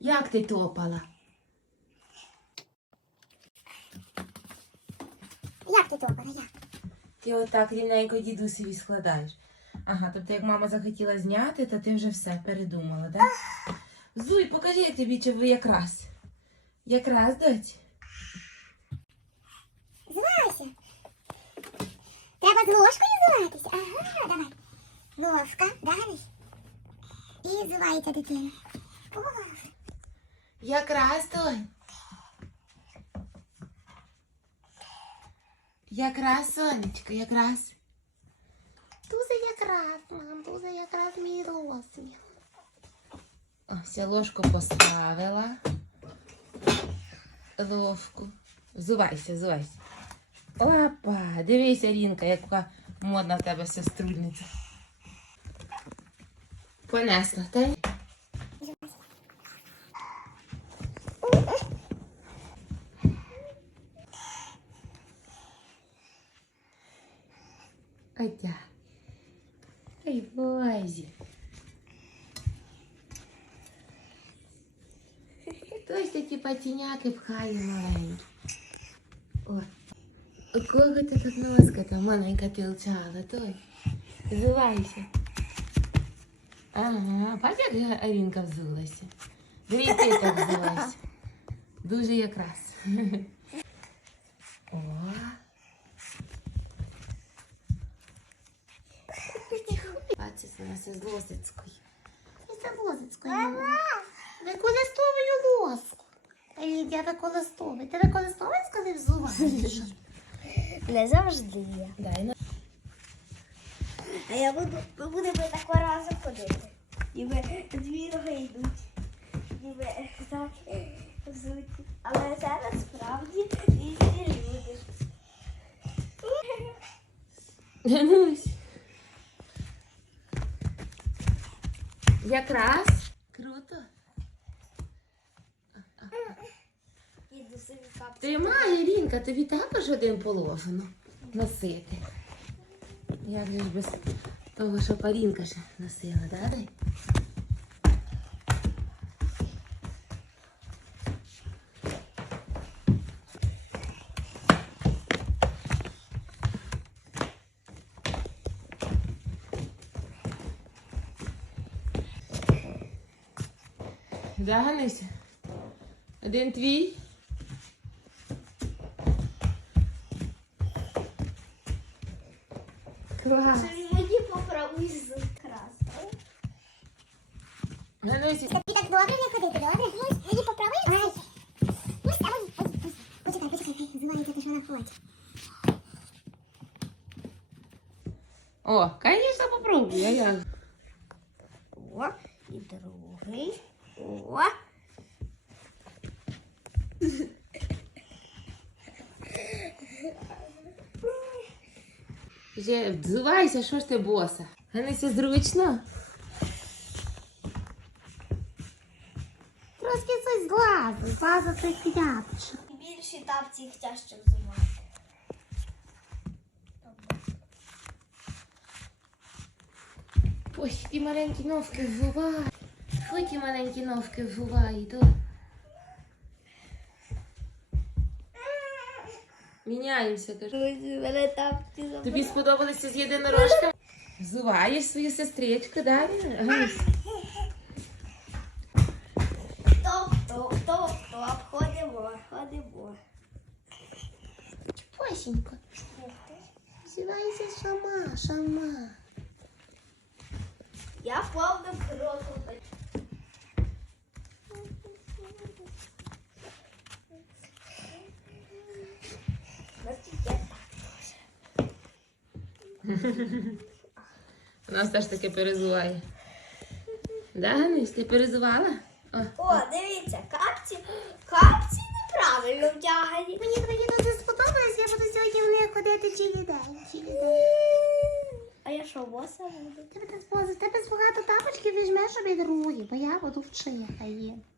Як ти топала? Як ти топала? Як? Ти отак рівненько дідусеві складаєш. Ага, тобто як мама захотіла зняти, то ти вже все передумала, так? Зуй, покажи я тобі, чи ви якраз. Якраз, доць. Злайся. Треба з ложкою зливатися. Ага, давай. Ложка, далі. І зливається дитина. О, Якраз, донь. Якраз, сонечко, якраз. Дуже якраз, мам, дуже якраз мій розмір. Ось я ложку поставила. Ложку. Взувайся, взувайся. Опа, дивися, Рінка, яка модна в тебе сеструльниця. Понесла, та? Отя. Ай, бозі. Хтось такі патіняки пхає маленькі. О, у кого ти тут носка там маленька пілчала, той? Взувайся. Ага, бачиш, як Арінка взулася? Диви, ти так взулася. Дуже якраз. О. Бачиш, вона все з Лосицької. Це лозицькою. Використовую лоску. Я використовую. Ти використовуєш, коли взуваєш? Не завжди. Дай на. А я буду, ми будемо так разом ходити. Ніби дві ноги йдуть. Ніби так взуті. Але це насправді різні люди. Ганусь. Якраз. Круто. Іду собі капці. Тримай, Рінка, тобі також один положено носити. Як же ж без того, що Парінка ще носила, да? Дай? Да, Гануся? Один твій? Клас. Собі мені попробуй з красою. Ганусі, Тобі так добре не ходити, добре? Ось, мені поправиш? Ось, а ось, ось, ось. Почекай, почекай, зливається те, що вона хоче. О, конечно, попробуй, а як? О, і другий. О. Вже взувайся, що ж ти боса? Гануся, зручно? Трошки щось злазить, злазить цей п'яточок. Більші тапці їх тяжче взимати. Ой, ті маленькі ножки взувай. Що ті маленькі ножки взувай, то? Міняємося, кажу. Тобі сподобалися з єдинорожка? Взуваєш свою сестричку, далі? Ганусь. Топ, топ, топ, топ, ходимо, ходимо. Посінько. Взивайся сама, сама. Я повним кроком. У нас теж таке перезуває. Да, Ганусь, ти перезувала? О. О, дивіться, капці, капці неправильно вдягані. Мені твої дуже сподобалось, я буду сьогодні в них ходити цілий день. Цілий день. А я що, боса буду? Тебе так спозу, тебе з багато тапочків візьмеш собі другі, бо я буду в чихаї. І